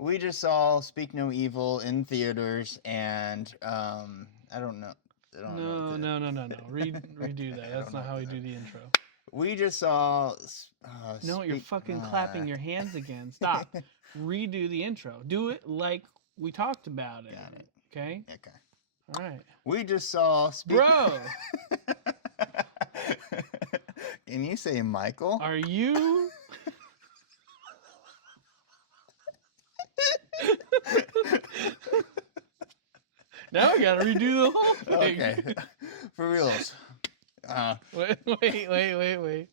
We just saw Speak No Evil in theaters, and I don't know. I don't know what No, to. no, no, no, no. Redo that. I That's don't know not what how to we say. do the intro. We just saw No, you're Speak. fucking clapping your hands again. Stop. Redo the intro. Do it like we talked about it. Got it. Okay? Okay. All right. We just saw Speak. Bro, Can you say Michael? are you now I gotta redo the whole thing. Okay. For reals. Wait.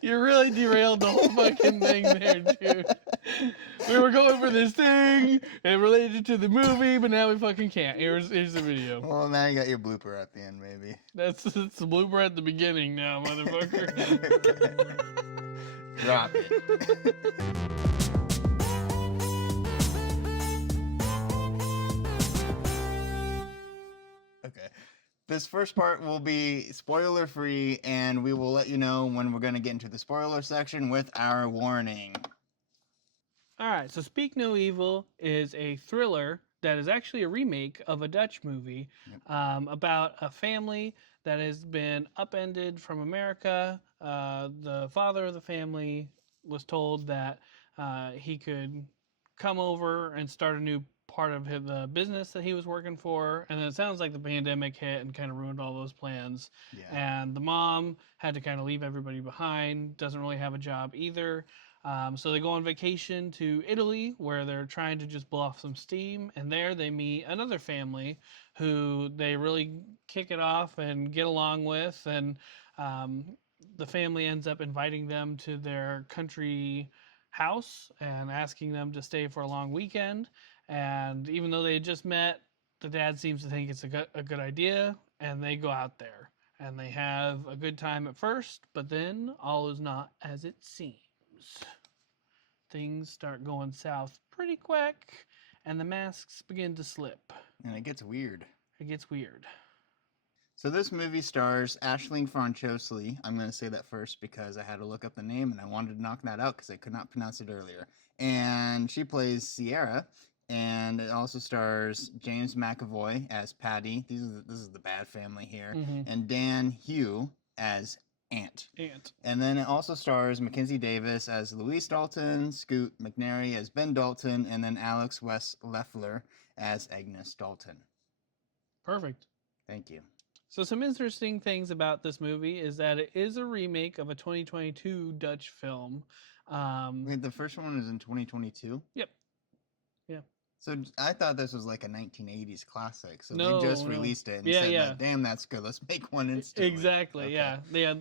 You really derailed the whole fucking thing there, dude. We were going for this thing and related to the movie, but now we fucking can't. Here's the video. Well, now you got your blooper at the end, maybe. It's the blooper at the beginning now, motherfucker. Drop it. Okay. This first part will be spoiler free, and we will let you know when we're going to get into the spoiler section with our warning. All right, so Speak No Evil is a thriller that is actually a remake of a Dutch movie about a family that has been upended from America. The father of the family was told that he could come over and start a new part of the business that he was working for, and then it sounds like the pandemic hit and kind of ruined all those plans. Yeah. And the mom had to kind of leave everybody behind, doesn't really have a job either. So they go on vacation to Italy where they're trying to just blow off some steam, and there they meet another family who they really kick it off and get along with, and the family ends up inviting them to their country house and asking them to stay for a long weekend. And even though they had just met, the dad seems to think it's a good idea, and they go out there and they have a good time at first, but then all is not as it seems. Things start going south pretty quick, and the masks begin to slip. And it gets weird. It gets weird. So this movie stars Aisling Franciosi. I'm going to say that first because I had to look up the name and I wanted to knock that out because I could not pronounce it earlier. And she plays Sierra. And it also stars James McAvoy as Patty. This is the bad family here. Mm-hmm. And Dan Hugh as Ant. Ant. And then it also stars Mackenzie Davis as Louise Dalton, Scoot McNairy as Ben Dalton, and then Alex West Leffler as Agnes Dalton. Perfect. Thank you. So some interesting things about this movie is that it is a remake of a 2022 Dutch film. Wait, the first one was in 2022? Yep. Yeah. So I thought this was like a 1980s classic. So No, they just no. released it and Yeah, said, yeah. like, damn, that's good. Let's make one instantly. Exactly. Okay. Yeah.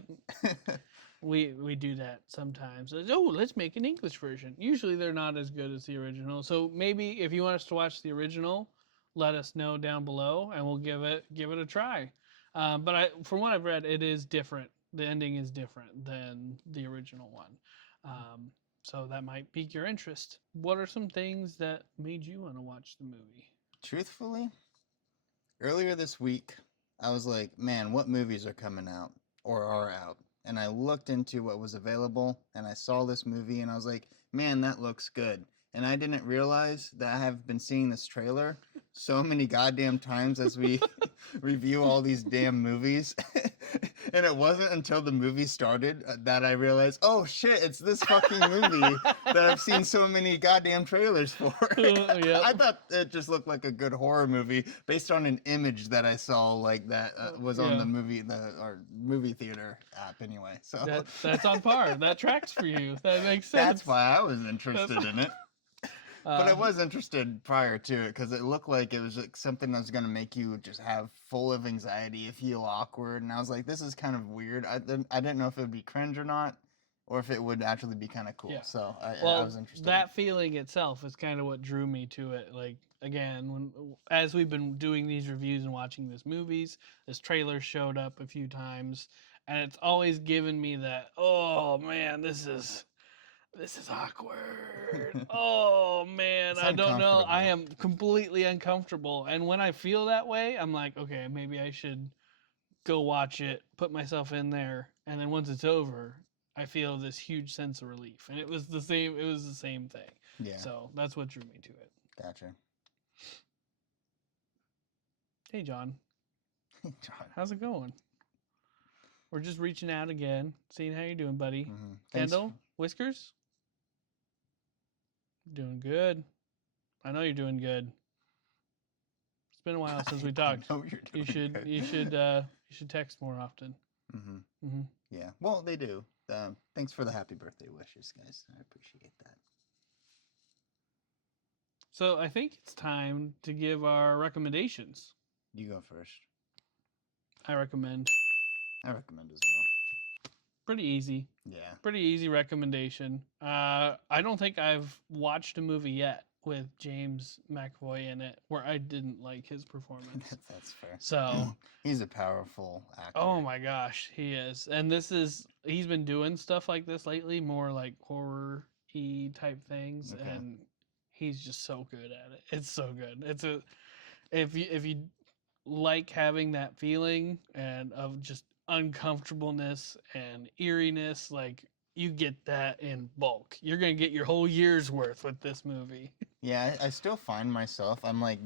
We do that sometimes. Oh, let's make an English version. Usually they're not as good as the original. So maybe if you want us to watch the original, let us know down below and we'll give it a try. But from what I've read, it is different. The ending is different than the original one. So that might pique your interest. What are some things that made you want to watch the movie? Truthfully, earlier this week, I was like, man, what movies are coming out or are out? And I looked into what was available and I saw this movie and I was like, man, that looks good. And I didn't realize that I have been seeing this trailer so many goddamn times as we review all these damn movies. And it wasn't until the movie started that I realized, oh shit, it's this fucking movie that I've seen so many goddamn trailers for. Yep. I thought it just looked like a good horror movie based on an image that I saw, like that was on Yeah. the movie theater app anyway. So That's on par. That tracks for you. That makes sense. that's why I was interested in it. But I was interested prior to it because it looked like it was like something that was going to make you just have full of anxiety, feel awkward. And I was like, this is kind of weird. I didn't know if it would be cringe or not, or if it would actually be kind of cool. Yeah. So I was interested. That feeling itself is kind of what drew me to it. Like, again, as we've been doing these reviews and watching these movies, this trailer showed up a few times, and it's always given me that, oh man, this is awkward. Oh man, It's I don't know. I uncomfortable. am completely uncomfortable. And when I feel that way, I'm like, okay, maybe I should go watch it, put myself in there, and then once it's over, I feel this huge sense of relief, and it was the same. It was the same thing. Yeah. So that's what drew me to it. Gotcha. Hey, John, John. how's it going? We're just reaching out again, seeing how you're doing, buddy. Mm-hmm. Kendall, Whiskers, doing good. I know you're doing good. It's been a while since we talked. I know you're doing good. You should text more often. Mm-hmm. Mm-hmm. Yeah. Well, they do. Thanks for the happy birthday wishes, guys. I appreciate that. So I think it's time to give our recommendations. You go first. I recommend. I recommend as well. Pretty easy. Yeah. Pretty easy recommendation. I don't think I've watched a movie yet with James McAvoy in it where I didn't like his performance. That's fair. So he's a powerful actor. oh my gosh, he is. And he's been doing stuff like this lately, more like horror-y type things, Okay. and he's just so good at it. It's so good. If you like having that feeling and of just uncomfortableness and eeriness, like you get that in bulk. You're gonna get your whole year's worth with this movie. Yeah, I still find myself, I'm like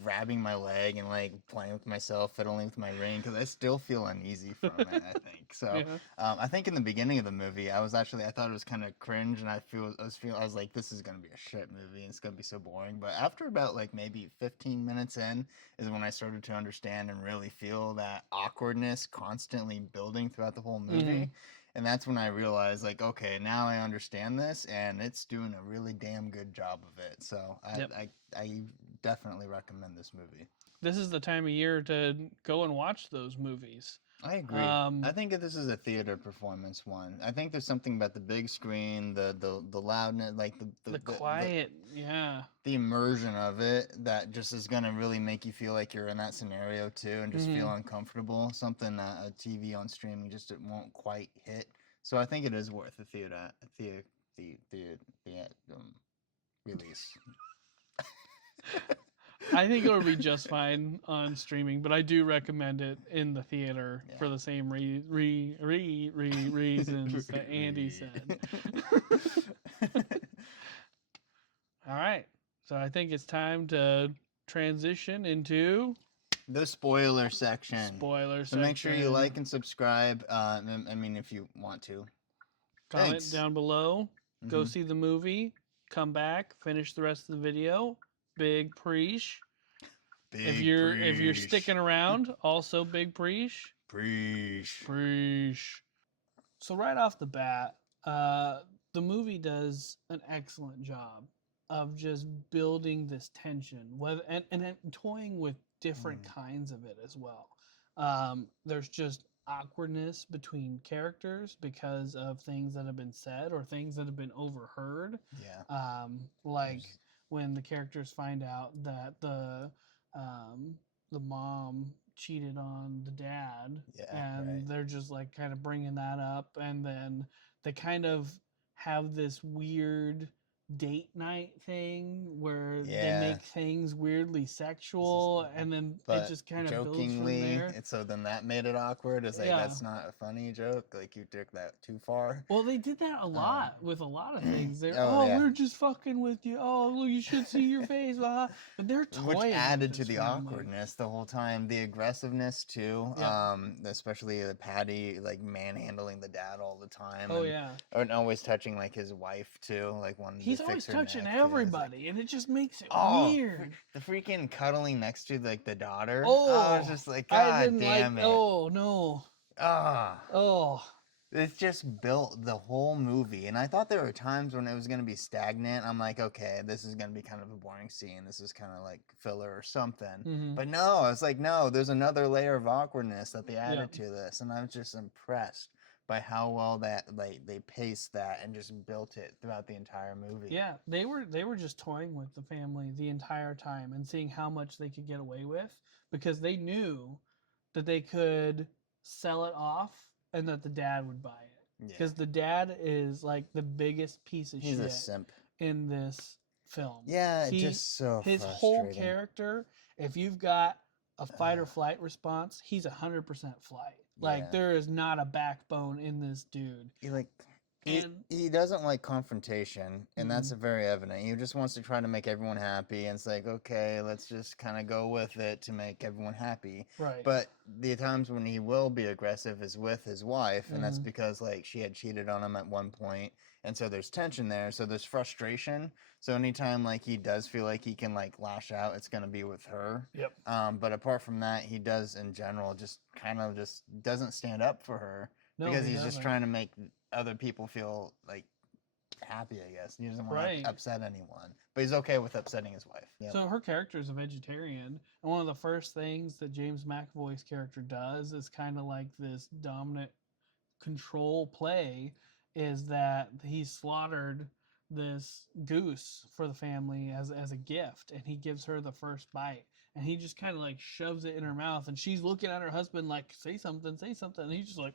grabbing my leg and like playing with myself, fiddling with my ring, because I still feel uneasy from it, I think. So Yeah. I think in the beginning of the movie, I thought it was kind of cringe, and I was like, this is gonna be a shit movie, and it's gonna be so boring. But after about like maybe 15 minutes in, is when I started to understand and really feel that awkwardness constantly building throughout the whole movie. Mhm. And that's when I realized, like, okay, now I understand this, and it's doing a really damn good job of it. So Yep. I definitely recommend this movie. This is the time of year to go and watch those movies. I agree. I think that this is a theater performance one. I think there's something about the big screen, the loudness, like the quiet, yeah. the immersion of it that just is gonna really make you feel like you're in that scenario too, and just feel uncomfortable. Something that a TV on streaming just it won't quite hit. So I think it is worth the release. I think it'll be just fine on streaming, but I do recommend it in the theater for the same reasons that Andy said. All right. So I think it's time to transition into the spoiler section. So make sure you like and subscribe. I mean, if you want to. Comment Thanks. down below. Go see the movie. Come back. Finish the rest of the video. Big preach. If you're sticking around, also big preach. Preach. So right off the bat, the movie does an excellent job of just building this tension, and toying with different kinds of it as well. There's just awkwardness between characters because of things that have been said or things that have been overheard. Yeah. Like when the characters find out that the mom cheated on the dad, and they're just like kind of bringing that up, and then they kind of have this weird date night thing where they make things weirdly sexual, and then it just kind of builds from there. And so then that made it awkward. It's like that's not a funny joke. Like you took that too far. Well, they did that a lot with a lot of things. They're we're just fucking with you. Oh, look, you should see your face. But they're toying, which added to the awkwardness the whole time. The aggressiveness too. Especially Patty like manhandling the dad all the time. And always touching like his wife too. Like one. He's always touching everybody, and it just makes it weird. The freaking cuddling next to like the daughter. I was just like, God damn it. Oh no. It's just built the whole movie, and I thought there were times when it was going to be stagnant. I'm like, okay, this is going to be kind of a boring scene. This is kind of like filler or something. But no, it's like, no, there's another layer of awkwardness that they added to this, and I was just impressed by how well that they paced that and just built it throughout the entire movie. Yeah, they were just toying with the family the entire time and seeing how much they could get away with, because they knew that they could sell it off and that the dad would buy it. Because the dad is like the biggest piece of shit. He's a simp in this film. Yeah, just so his whole character. If you've got a fight or flight response, he's 100% flight. Like Yeah. there is not a backbone in this dude. He like And he doesn't like confrontation, and that's mm, very evident. He just wants to try to make everyone happy, and it's like, okay, let's just kind of go with it to make everyone happy. right. But the times when he will be aggressive is with his wife, and that's Mm, because like she had cheated on him at one point, and so there's tension there, so there's frustration. So anytime like he does feel like he can like lash out, it's gonna be with her. yep. But apart from that, he does in general just kind of just doesn't stand up for her No, because he he's just doesn't. trying to make other people feel like happy, I guess. He doesn't want Right. to upset anyone, but he's okay with upsetting his wife. Yep. So her character is a vegetarian, and one of the first things that James McAvoy's character does is kind of like this dominant control play, is that he slaughtered this goose for the family as a gift, and he gives her the first bite, and he just kind of like shoves it in her mouth, and she's looking at her husband like, say something, and he's just like,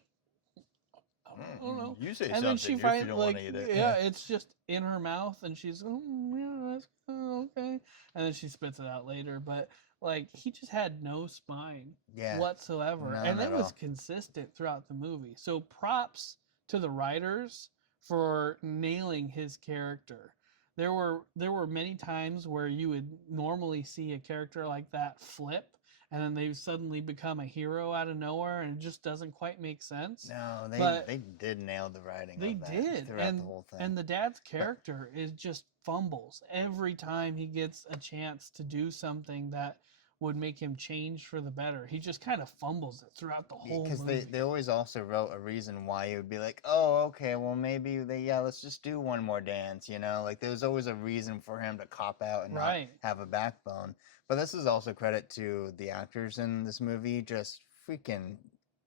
I don't know. You say And then she something if you finds don't like, want to eat it. yeah, it's just in her mouth, and she's, oh yeah, that's okay. And then she spits it out later. But like, he just had no spine Yeah. whatsoever, None and it at was all. consistent throughout the movie. So props to the writers for nailing his character. There were many times where you would normally see a character like that flip, and then they suddenly become a hero out of nowhere, and it just doesn't quite make sense. No, But they did nail the writing they of that did, throughout the whole thing. and the dad's But character is just fumbles every time he gets a chance to do something that would make him change for the better. He just kind of fumbles it throughout the whole because movie. they always also wrote a reason why you would be like, oh, okay, well maybe let's just do one more dance, you know, like there was always a reason for him to cop out and not Right. have a backbone. But this is also credit to the actors in this movie, just freaking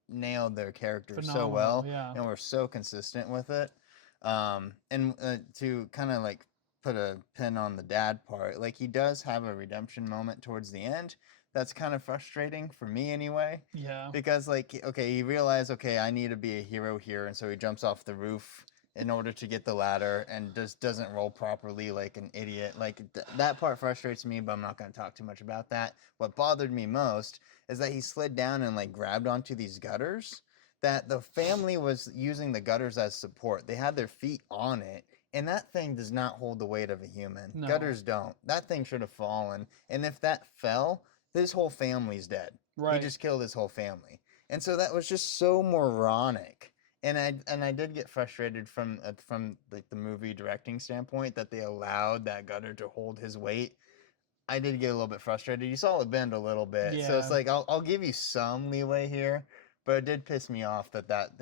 nailed their characters so Phenomenal, well, yeah. and were so consistent with it. And to kind of like put a pin on the dad part, like he does have a redemption moment towards the end. That's kind of frustrating for me anyway, Yeah. because like okay, he realized, okay, I need to be a hero here, and so he jumps off the roof in order to get the ladder and just doesn't roll properly like an idiot. Like that part frustrates me, but I'm not going to talk too much about that. What bothered me most is that he slid down and like grabbed onto these gutters, that the family was using the gutters as support. They had their feet on it, and that thing does not hold the weight of a human. No. Gutters don't. That thing should have fallen, and if that fell, his whole family's dead. Right. He just killed his whole family. And so that was just so moronic. And I did get frustrated from like the movie directing standpoint that they allowed that gutter to hold his weight. I did get a little bit frustrated. You saw it bend a little bit. So it's Yeah. like I'll give you some leeway here, but it did piss me off that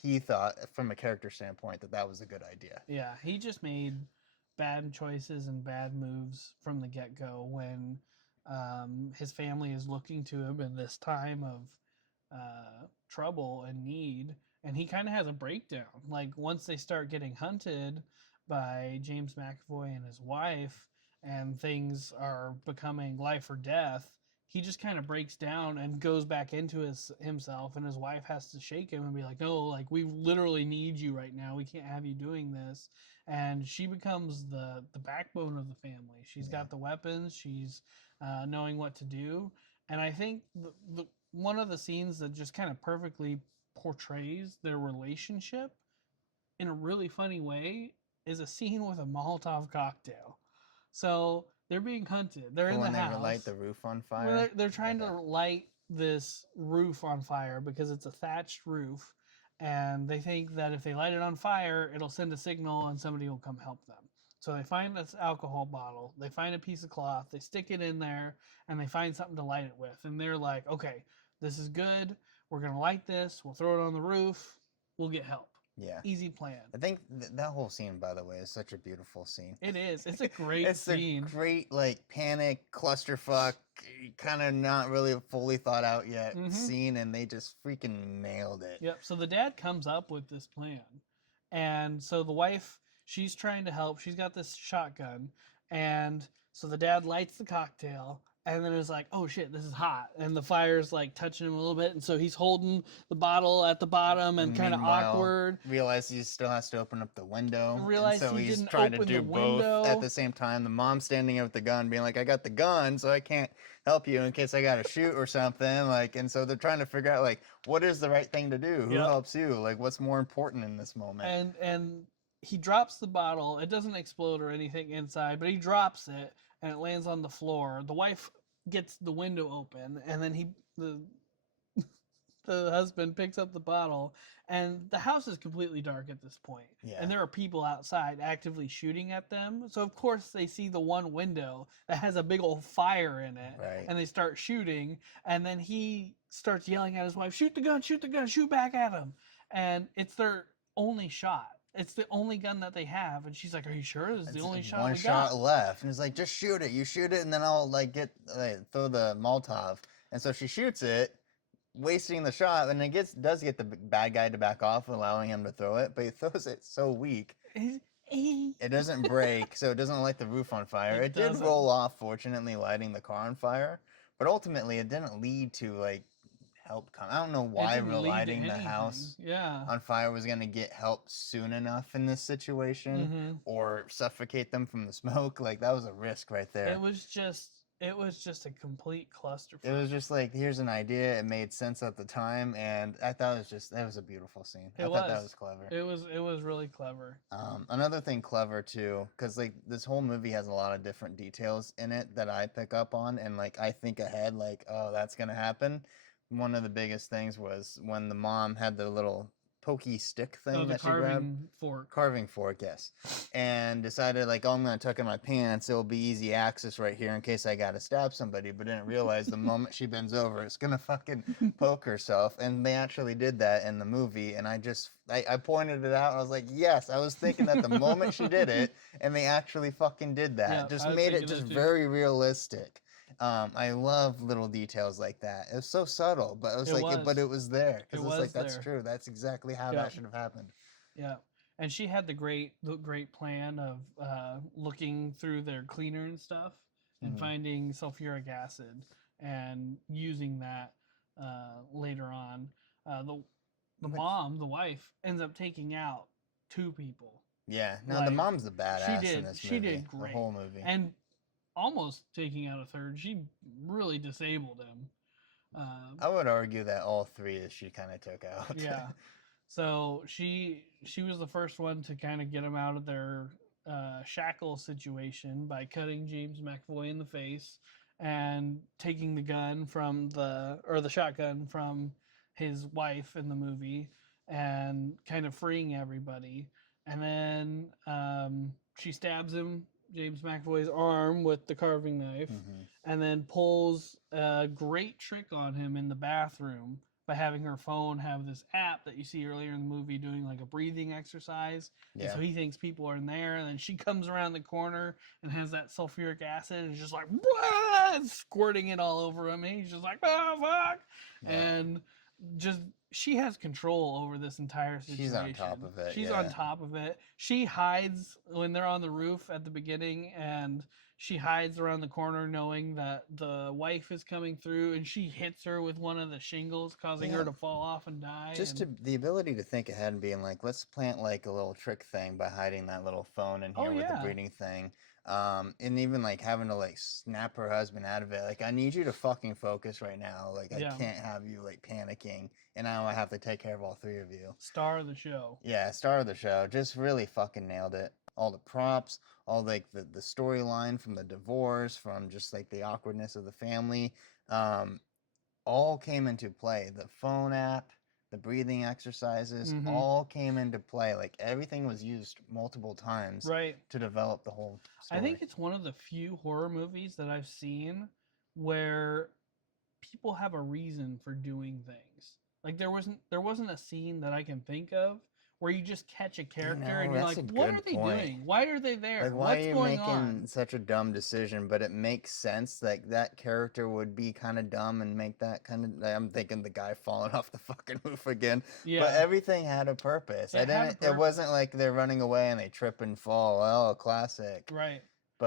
he thought from a character standpoint that was a good idea. Yeah, he just made bad choices and bad moves from the get go when his family is looking to him in this time of trouble and need. And he kind of has a breakdown. Like, once they start getting hunted by James McAvoy and his wife, and things are becoming life or death, he just kind of breaks down and goes back into himself, and his wife has to shake him and be like, no, like, we literally need you right now, we can't have you doing this. And she becomes the backbone of the family. She's got the weapons, she's knowing what to do. And I think one of the scenes that just kind of perfectly portrays their relationship in a really funny way is a scene with a Molotov cocktail. So they're being hunted. They're in the When they house. light the roof on Well, fire. they're trying Okay. to light this roof on fire because it's a thatched roof, and they think that if they light it on fire, it'll send a signal and somebody will come help them. So they find this alcohol bottle, they find a piece of cloth, they stick it in there, and they find something to light it with. And they're like, okay, this is good. We're going to light this. We'll throw it on the roof. We'll get help. Yeah. Easy plan. I think that whole scene, by the way, is such a beautiful scene. It is. It's a great It's scene. a great, like, panic, clusterfuck, kind of not really fully thought out yet scene, and they just freaking nailed it. Yep. So the dad comes up with this plan. And so the wife, she's trying to help. She's got this shotgun. And so the dad lights the cocktail, and then it's like, oh shit, this is hot, and the fire's like touching him a little bit, and so he's holding the bottle at the bottom and kind of Meanwhile, awkward. realize he still has to open up the window, and Realized so he he's didn't trying to open do the both at window. the same time. The mom's standing there with the gun, being like, "I got the gun, so I can't help you in case I got to shoot or something." Like, and so they're trying to figure out like, what is the right thing to do? Who Yep. helps you? Like, what's more important in this moment? And he drops the bottle. It doesn't explode or anything inside, but he drops it and it lands on the floor. The wife gets the window open, and then the husband picks up the bottle, and the house is completely dark at this point. Yeah. And there are people outside actively shooting at them. So of course they see the one window that has a big old fire in it, Right. and they start shooting. And then he starts yelling at his wife, "Shoot the gun! Shoot the gun! Shoot back at him!" And it's their only shot. It's the only gun that they have, and she's like, "Are you sure this is the only shot One we shot got?" left, and it's like, just shoot it. You shoot it, and then I'll like throw the Molotov. And so she shoots it, wasting the shot, and it does get the bad guy to back off, allowing him to throw it. But he throws it so weak, it doesn't break, so it doesn't light the roof on fire. It did doesn't. roll off, fortunately, lighting the car on fire. But ultimately, it didn't lead to like help come. I don't know why didn't lead to relighting the anything. house Yeah. on fire was going to get help soon enough in this situation, Mhm. or suffocate them from the smoke. Like, that was a risk right there. It was just a complete clusterfuck. It was just like, here's an idea. It made sense at the time, and I thought that was a beautiful scene. I thought that was clever. It was really clever. Another thing clever too, because like this whole movie has a lot of different details in it that I pick up on, and like I think ahead, like, oh, that's gonna happen. One of the biggest things was when the mom had the little pokey stick thing Oh, the that she grabbed. carving fork. Yes. And decided like, oh, I'm gonna tuck in my pants. It'll be easy access right here in case I gotta stab somebody. But didn't realize the moment she bends over, it's gonna fucking poke herself. And they actually did that in the movie. And I pointed it out. I was like, yes, I was thinking that the moment she did it, and they actually fucking did that. Yeah, Just I was made it thinking just that too. very realistic. I love little details like that. It was so subtle, but but it was there because it's like, that's true. That's exactly how that should have happened. Yeah, and she had the great plan of looking through their cleaner and stuff and finding sulfuric acid and using that later on. The mom, the wife, ends up taking out 2 people. Yeah, no, the mom's the badass in this movie. She did great. The whole movie. And almost taking out a third. She really disabled him. I would argue that all 3 she kind of took out. Yeah. So she was the first one to kind of get him out of their shackle situation by cutting James McAvoy in the face and taking the gun the shotgun from his wife in the movie and kind of freeing everybody. And then she stabs him, James McAvoy's arm, with the carving knife, and then pulls a great trick on him in the bathroom by having her phone have this app that you see earlier in the movie doing like a breathing exercise. Yeah. And so he thinks people are in there, and then she comes around the corner and has that sulfuric acid and is just like squirting it all over him, and he's just like, oh fuck. Yeah. And just, she has control over this entire situation. She's on top of it. She's on top of it. She hides when they're on the roof at the beginning, and she hides around the corner knowing that the wife is coming through, and she hits her with one of the shingles, causing her to fall off and die. The ability to think ahead and being like, let's plant like a little trick thing by hiding that little phone in here with the breeding thing. And even like having to like snap her husband out of it. Like, I need you to fucking focus right now. Like, I can't have you like panicking, and now I have to take care of all 3 of you. Star of the show. Yeah, star of the show. Just really fucking nailed it. All the props, all like the storyline from the divorce, from just like the awkwardness of the family, all came into play. The phone app, the breathing exercises, all came into play. Like, everything was used multiple times to develop the whole story. I think it's one of the few horror movies that I've seen where people have a reason for doing things. Like, there wasn't a scene that I can think of where you just catch a character and you're like, what are they doing? Why are they there? Like, why are you making such a dumb decision? But it makes sense. Like, that character would be kind of dumb and make that kind of. I'm thinking the guy falling off the fucking roof again. Yeah. But everything had a purpose. It wasn't like they're running away and they trip and fall. Oh, classic. Right.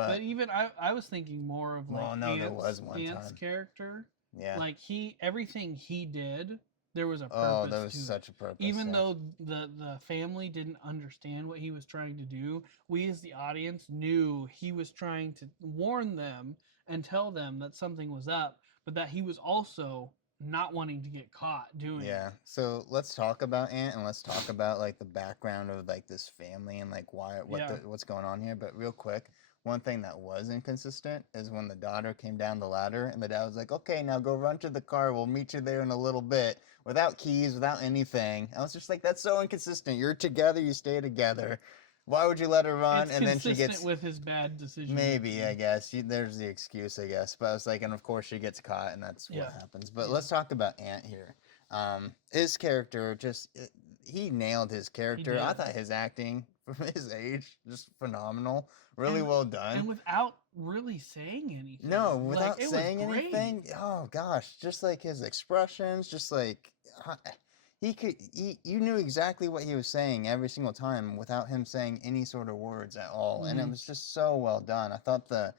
But even I was thinking more of like well, no, there was one Ant's time. character. Yeah. Like everything he did, there was a Oh, purpose there was to such it. a purpose. Even Yeah. though the family didn't understand what he was trying to do, we as the audience knew he was trying to warn them and tell them that something was up, but that he was also not wanting to get caught doing Yeah. it. So let's talk about Ant and let's talk about like the background of like this family and like Yeah. what's going on here. But real quick, one thing that was inconsistent is when the daughter came down the ladder and the dad was like, "Okay, now go run to the car. We'll meet you there in a little bit." Without keys, without anything. I was just like, "That's so inconsistent. You're together. You stay together. Why would you let her run?" It's And then she consistent gets with his bad decision. maybe, I guess. There's the excuse, I guess. But I was like, and of course she gets caught, and that's what Yeah. happens. But Yeah. let's talk about Ant here. His character he nailed his character. I did. thought his acting from his age just phenomenal. Really And- well done. And without really saying anything. No, Like, without it saying was great. anything. Oh gosh, just like his expressions, just like you knew exactly what he was saying every single time without him saying any sort of words at all, and it Mhm. was just so well done. I thought the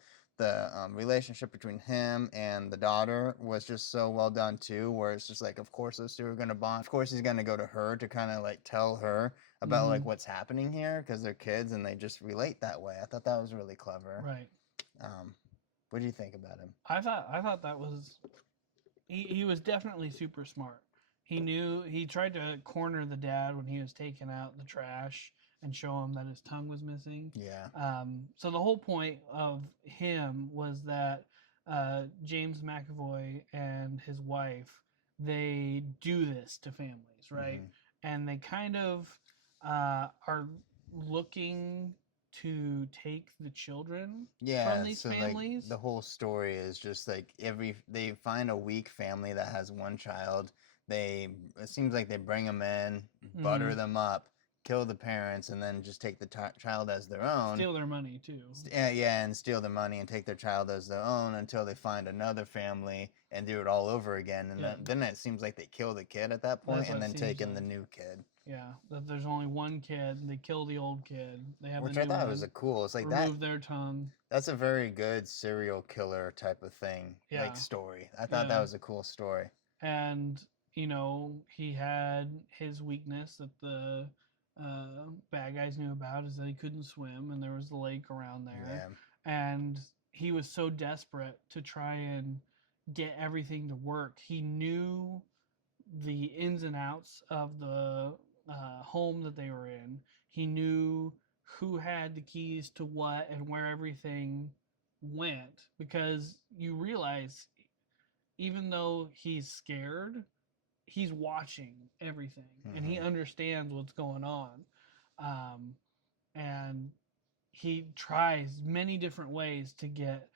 relationship between him and the daughter was just so well done too, where it's just like, of course those two are gonna bond. Of course he's gonna go to her to kind of like tell her about like Mhm. what's happening here because they're kids and they just relate that way. I thought that was really clever. Right. What do you think about him? I thought that was he was definitely super smart. He tried to corner the dad when he was taking out the trash and show him that his tongue was missing. Yeah. So the whole point of him was that James McAvoy and his wife, they do this to families, right? And they kind of are looking to take the children from these So families. like the whole story is just like they find a weak family that has one child. It seems like they bring them in, butter them up, kill the parents, and then just take the child as their own. Steal their money too. Yeah, and steal their money and take their child as their own until they find another family and do it all over again. And then it seems like they kill the kid at that point and then take in the new kid. Yeah, that there's only one kid. They kill the old kid. They have Which the I new thought one, was cool. It's like remove their tongue. That's a very good serial killer type of thing, like story. I thought that was a cool story. And he had his weakness that the bad guys knew about is that he couldn't swim, and there was the lake around there. Yeah. And he was so desperate to try and get everything to work. He knew the ins and outs of the home that they were in. He knew who had the keys to what and where everything went, because you realize even though he's scared, he's watching everything and he understands what's going on. And he tries many different ways to get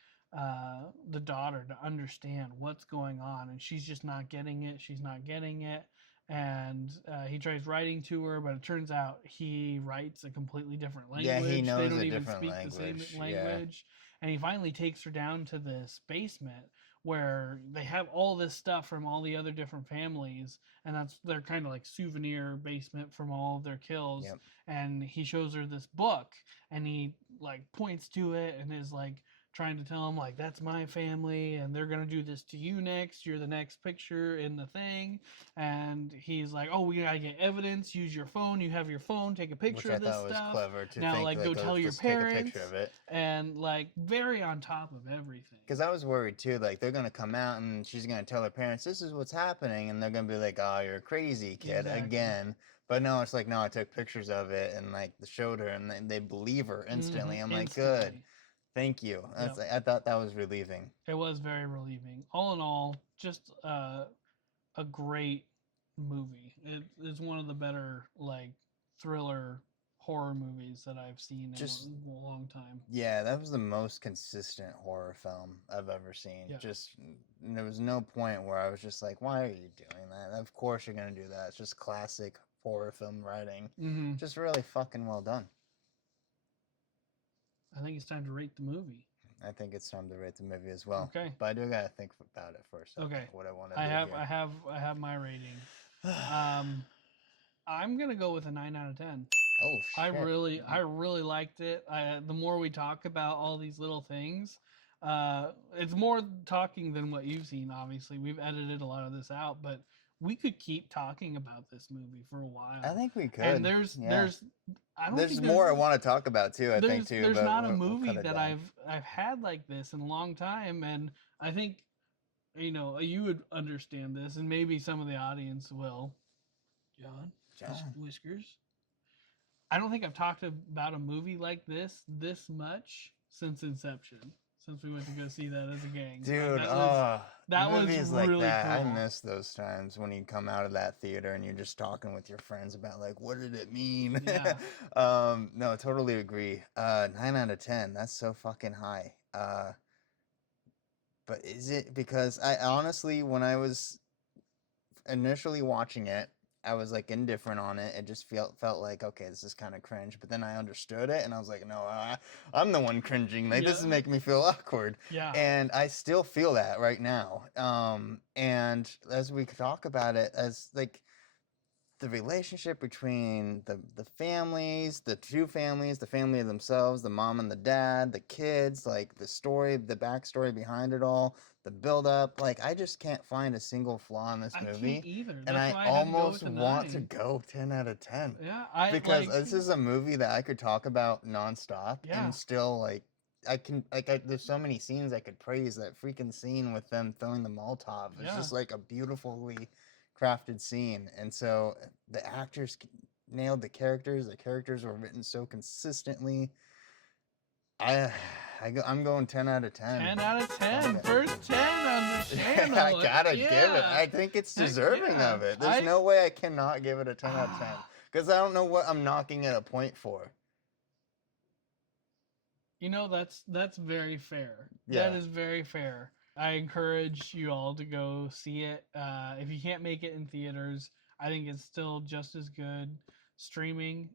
the daughter to understand what's going on, and she's just not getting it. She's not getting it. And he tries writing to her, but it turns out he writes a completely different language. Yeah, he knows they don't a even different speak language. the same language. And he finally takes her down to this basement where they have all this stuff from all the other different families, and that's their kind of like souvenir basement from all of their kills. Yep. And he shows her this book, and he like points to it and is like trying to tell him like, that's my family and they're gonna do this to you next. You're the next picture in the thing. And he's like, oh, we gotta get evidence. Use your phone. You have your phone. Take a picture of this stuff. Which I thought was clever to now, think like, go tell your take a parents. picture of it. And like very on top of everything. Because I was worried too, like they're gonna come out and she's gonna tell her parents this is what's happening, and they're gonna be like, "Oh, you're a crazy kid again." But no, it's like, no, I took pictures of it and like showed her, and they believe her instantly. I'm like, good, thank you. Yep. I thought that was relieving. It was very relieving. All in all, just a great movie. It is one of the better like thriller horror movies that I've seen in a long time. Yeah, that was the most consistent horror film I've ever seen. Yeah. Just there was no point where I was just like, why are you doing that? Of course you're gonna do that. It's just classic horror film writing. Just really fucking well done. I think it's time to rate the movie. I think it's time to rate the movie as well. Okay. But I do gotta think about it first. Okay. What I want to do. I have my rating. I'm gonna go with a 9 out of 10. Oh I shit. really liked it. The more we talk about all these little things, it's more talking than what you've seen. Obviously, we've edited a lot of this out, but we could keep talking about this movie for a while. I think we And could. Yeah. there's I don't There's think more I want to talk about too, I think too, there's but not a we'll cut movie it that down. I've had like this in a long time, and I think you would understand this, and maybe some of the audience will. John. Whiskers. I don't think I've talked about a movie like this much since Inception. Since we went to go see that as a gang, Dude, that was movies really like that. cool. I miss those times when you come out of that theater and you're just talking with your friends about like, what did it mean? Yeah. No, totally agree. 9 out of 10. That's so fucking high. But is it because I honestly, when I was initially watching it, I was like indifferent on it. It just felt like, okay, this is kind of cringe. But then I understood it, and I was like, no, I'm the one cringing. Like this is making me feel awkward. Yeah. And I still feel that right now. And as we talk about it, as like the relationship between the families, the two families, the family of themselves, the mom and the dad, the kids, like the story, the backstory behind it all, the build up, like I just can't find a single flaw in this movie. Can't either. And That's I why I had to go almost with the want to 9. go 10 out of 10. Yeah, because this is a movie that I could talk about nonstop and still like there's so many scenes I could praise. That freaking scene with them throwing the Molotov is just like a beautifully crafted scene. And so the actors nailed the characters. The characters were written so consistently. I'm going 10 out of 10. 10 out of 10. First 10 on the channel. I gotta give it. I think it's deserving of it. There's no way I cannot give it a 10 out of 10. Because I don't know what I'm knocking at a point for. That's very fair. Yeah. That is very fair. I encourage you all to go see it. If you can't make it in theaters, I think it's still just as good streaming.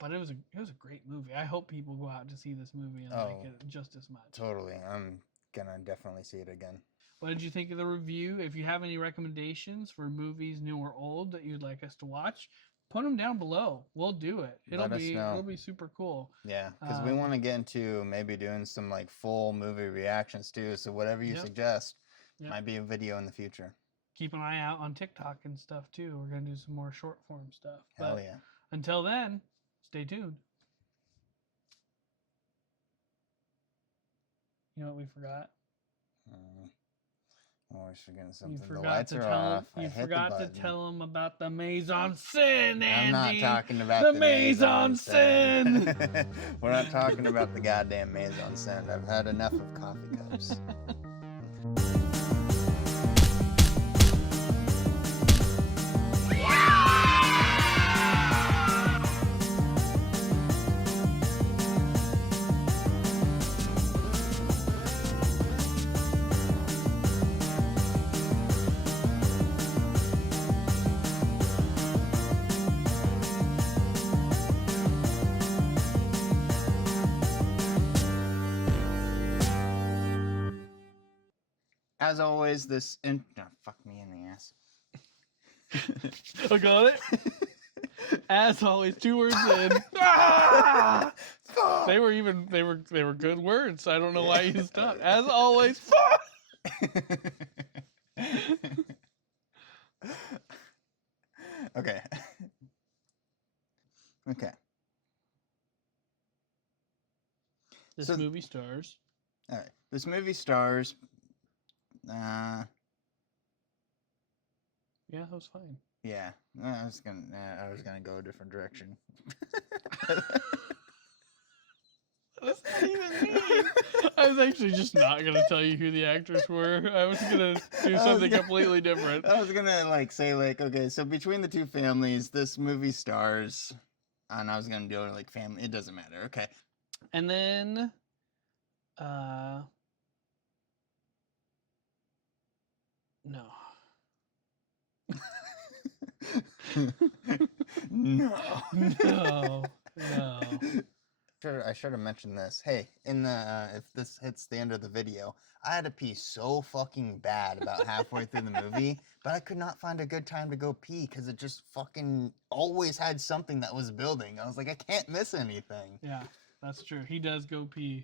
But it was a great movie. I hope people go out to see this movie and like it just as much. Totally. I'm gonna definitely see it again. What did you think of the review? If you have any recommendations for movies, new or old, that you'd like us to watch, put them down below. We'll do it. It'll be super cool. Yeah, because we want to get into maybe doing some like full movie reactions too. So whatever you suggest might be a video in the future. Keep an eye out on TikTok and stuff too. We're gonna do some more short form stuff. Hell yeah! Until then, stay tuned. You know what we forgot? Oh, we're forgetting something. You forgot to tell them about the mise en scène, Andy. I'm not talking about the mise en scène. We're not talking about the goddamn mise en scène. I've had enough of coffee cups. As always, fuck me in the ass. I got it. As always, 2 words in. They were good words. I don't know why you stopped. As always, Okay. Okay. This movie stars. All right. This movie stars. Yeah, that was fine. Yeah, I was gonna go a different direction. That's not even mean. I was actually just not gonna tell you who the actors were. I was gonna do something completely different. I was gonna say okay, so between the two families, this movie stars, and I was gonna do it like family. It doesn't matter. Okay. And then, no. No. No. I should have mentioned this. Hey, in the if this hits the end of the video, I had to pee so fucking bad about halfway through the movie, but I could not find a good time to go pee because it just fucking always had something that was building. I was like, I can't miss anything. Yeah, that's true. He does go pee